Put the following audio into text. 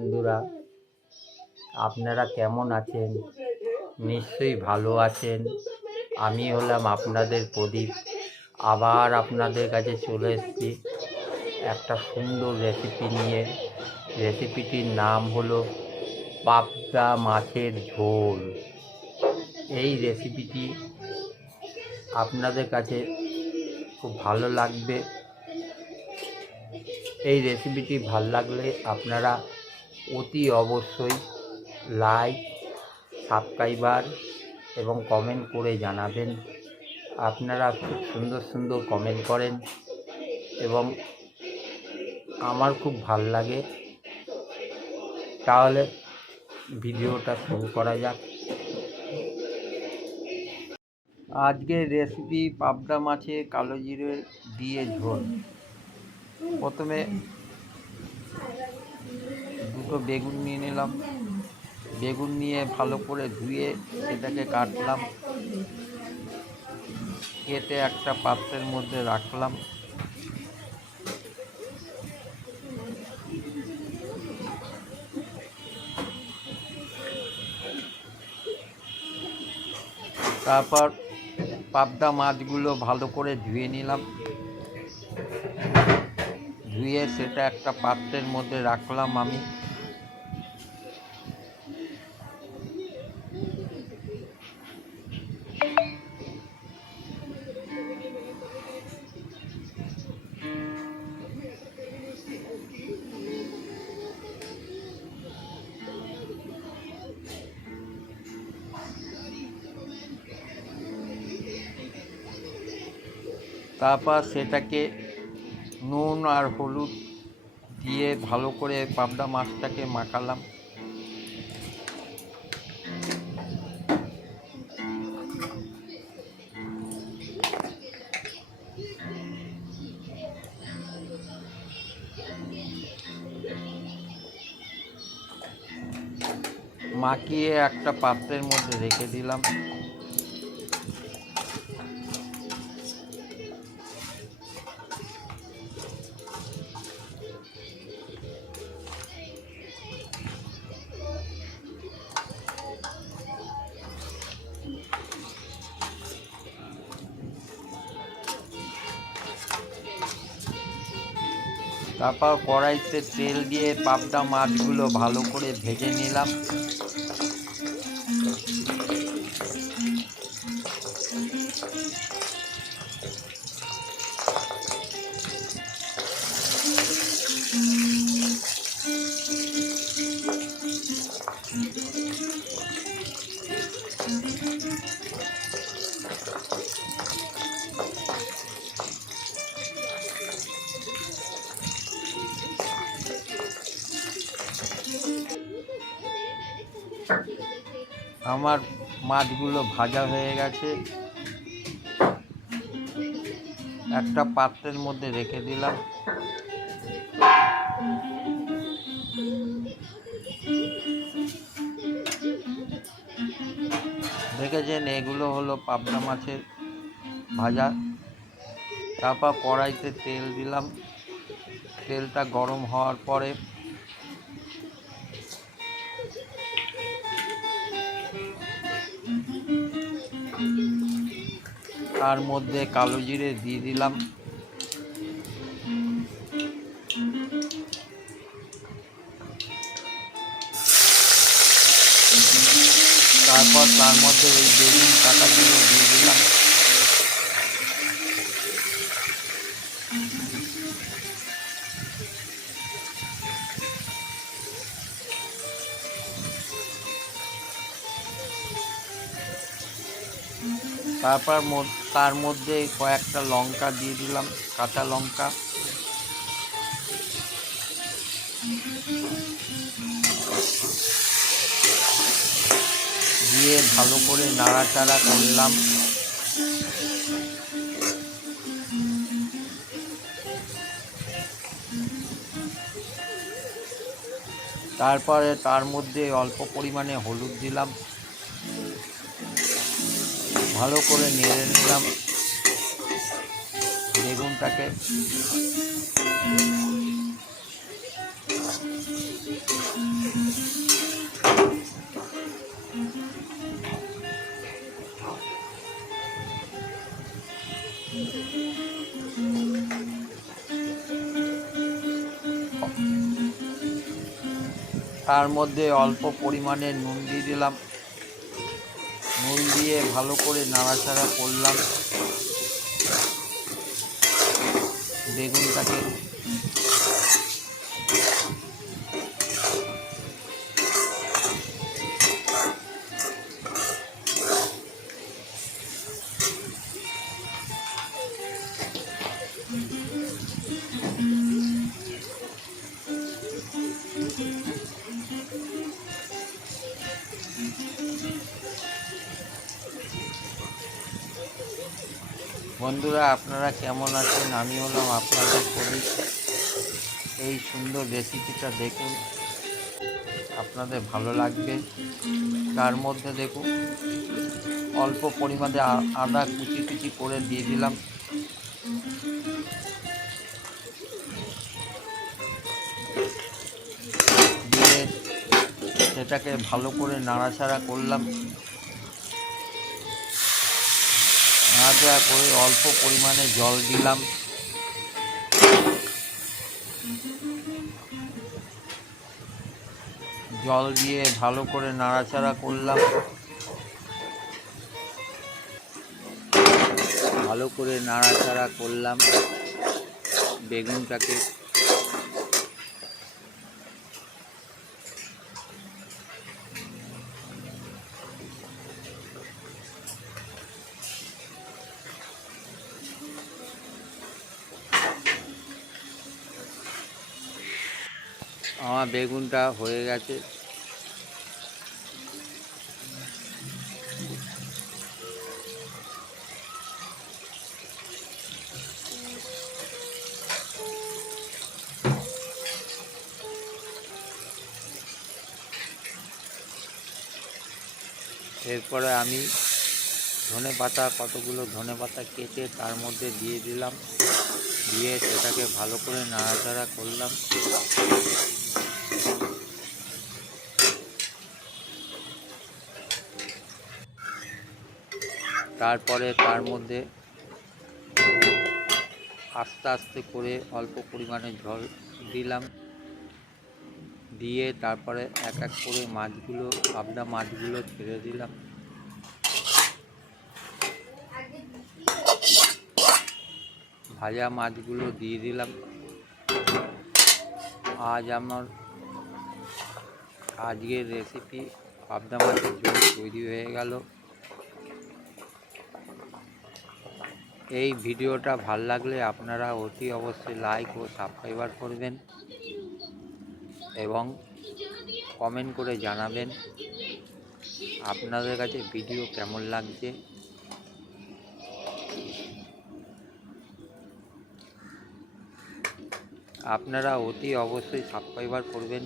বন্ধুরা, আপনারা কেমন আছেন? নিশ্চয়ই ভালো আছেন। আমি হলাম আপনাদের প্রদীপ। আবার আপনাদের কাছে চলে এসেছি একটা সুন্দর রেসিপি নিয়ে। রেসিপিটির নাম হলো পাবদা মাছের ঝোল। এই রেসিপিটি আপনাদের কাছে খুব ভালো লাগবে। এই রেসিপিটি ভালো লাগলে আপনারা অতি অবশ্যই লাইক সাবস্ক্রাইবার এবং কমেন্ট করে জানাবেন। আপনারা খুব সুন্দর সুন্দর কমেন্ট করেন এবং আমার খুব ভালো লাগে। তাহলে ভিডিওটা শুরু করা যাক। আজকের রেসিপি পাবদা মাছে কালো জিরে দিয়ে ঝোল। প্রথমে দুটো বেগুন নিয়ে নিলাম। বেগুন নিয়ে ভালো করে ধুয়ে সেটাকে কাটলাম। কেটে একটা পাত্রের মধ্যে রাখলাম। তারপর পাবদা মাছগুলো ভালো করে ধুয়ে নিলাম। ধুয়ে সেটা একটা পাত্রের মধ্যে রাখলাম আমি। তারপর সেটাকে নুন আর হলুদ দিয়ে ভালো করে পাবদা মাছটাকে মাখালাম। মাখিয়ে একটা পাত্রের মধ্যে রেখে দিলাম। তারপর কড়াইতে তেল দিয়ে পাবদা মাছগুলো ভালো করে ভেজে নিলাম। আমার মাছগুলো ভাজা হয়ে গেছে। একটা পাত্রের মধ্যে রেখে দিলাম। দেখেছেন, এগুলো হলো পাবদা মাছের ভাজা। তারপর কড়াইতে তেল দিলাম। তেলটা গরম হওয়ার পরে তার মধ্যে কালো জিরে দিয়ে দিলাম। তারপর তার মধ্যে ওই বেগুন কাটাগুলো দিয়ে দিলাম। তারপর তার মধ্যে কয়েকটা লঙ্কা দিয়ে দিলাম, কাঁচা লঙ্কা। দিয়ে ভালো করে নাড়াচাড়া করলাম। তারপরে তার মধ্যে অল্প পরিমাণে হলুদ দিলাম। ভালো করে নেড়ে নিলাম বেগুনটাকে। তার মধ্যে অল্প পরিমাণে নুন দিয়ে দিলাম। নুন দিয়ে ভালো করে নাড়াচাড়া করলাম। বেগুনটাকে বন্ধুরা, আপনারা কেমন আছেন? আমি হলাম আপনাদের করি এই সুন্দর রেসিপিটা দেখুন। আপনাদের ভালো লাগবে। তার মধ্যে দেখুন, অল্প পরিমাণে আদা কুচি কুচি করে দিয়ে দিলাম। দিয়ে সেটাকে ভালো করে নাড়াচাড়া করলাম। নাড়াচাড়া করে অল্প পরিমাণে জল দিলাম। জল দিয়ে ভালো করে নাড়াচাড়া করলাম। ভালো করে নাড়াচাড়া করলাম। বেগুনটাকে আমার বেগুনটা হয়ে গেছে। এরপরে আমি ধনে পাতা কতগুলো ধনে পাতা কেটে তার মধ্যে দিয়ে দিলাম। দিয়ে সেটাকে ভালো করে নাড়াচাড়া করলাম। তারপরে তার মধ্যে আস্তে আস্তে করে অল্প পরিমাণে জল দিলাম। দিয়ে তারপরে এক এক করে মাছগুলো পাবদা মাছগুলো ছেড়ে দিলাম। ভাজা মাছগুলো দিয়ে দিলাম। আজ আমার আজকের রেসিপি পাবদা মাছের ঝোল তৈরি হয়ে গেল। এই ভিডিওটা ভালো লাগলে আপনারা অতি অবশ্যই লাইক ও সাবস্ক্রাইবার করবেন এবং কমেন্ট করে জানাবেন আপনাদের কাছে ভিডিও কেমন লাগছে। আপনারা অতি অবশ্যই সাবস্ক্রাইবার করবেন।